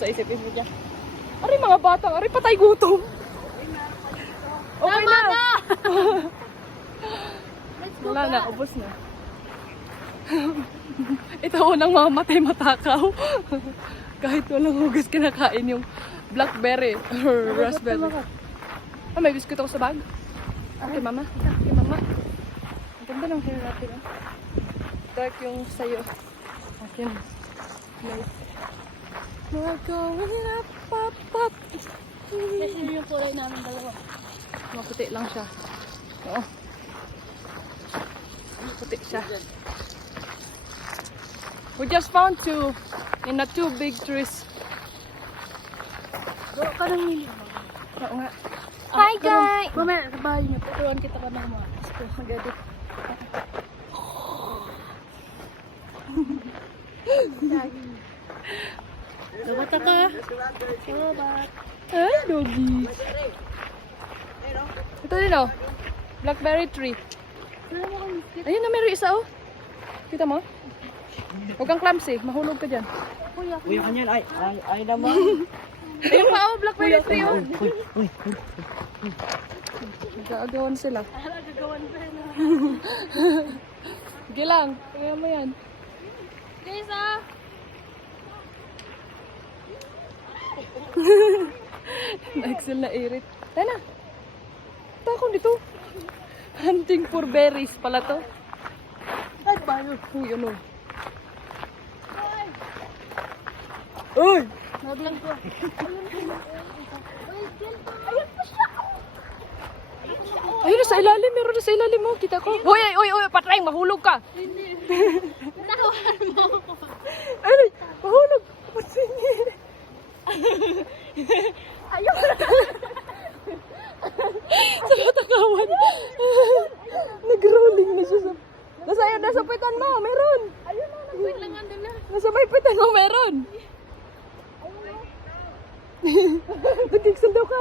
Sa isip-isip niya. Ari mga bata, ari patay gutom. Okay na. Wala na, ubos na. Ito unang mamatay matakaw. Kahit walang hugas kinakain yung blackberry or raspberry. Ah, may biskuit ako sa bag. Okay, mama. Okay, mama. Ang ganda ng hair natin. Ah. Dark yung sayo. Akin. Nice. We're going up, pop, pop. Kasi yung kulay namin dalawa. Maputi lang siya. Oo. Maputi siya. We just found two in the two big trees. Doon ka nang nili. Oo nga. Hi guys! Mamaya, sa bahay niyo. Tuturuan kita ka ng mga gusto. Magalit. Labata ka. Salamat. Ay, doggy. Ito din oh. Blackberry tree. Salamat kang biscuit. Ayun na, meron isa oh. Kita mo? Huwag kang clumsy. Mahulog ka dyan. Kuya, Kuya kanyan, ay naman. Ayun pa oh, blackberry tree oh. Uy. Nag-aagawan sila. gagawan pa na. Sige lang. Kaya mo yan. Guys ah! Na-excel na irit. Tayo na. Takon dito. Hunting for berries pala to. Ay, bayo. Uy, ano? Uy! Naglang ko. Ayun na sa ilalim. Meron na sa ilalim mo. Kita ko. Uy, patray. Mahulog ka. Natawan mo ako. Ay, mahulog. Sige. Ayaw na. Sa katakawan. Nag-rolling na siya sa... Nasa pitan mo. Meron. Ayun na, nag-wait lang andun na. Nasa may pitan mo. Meron. Nag-excel daw ka.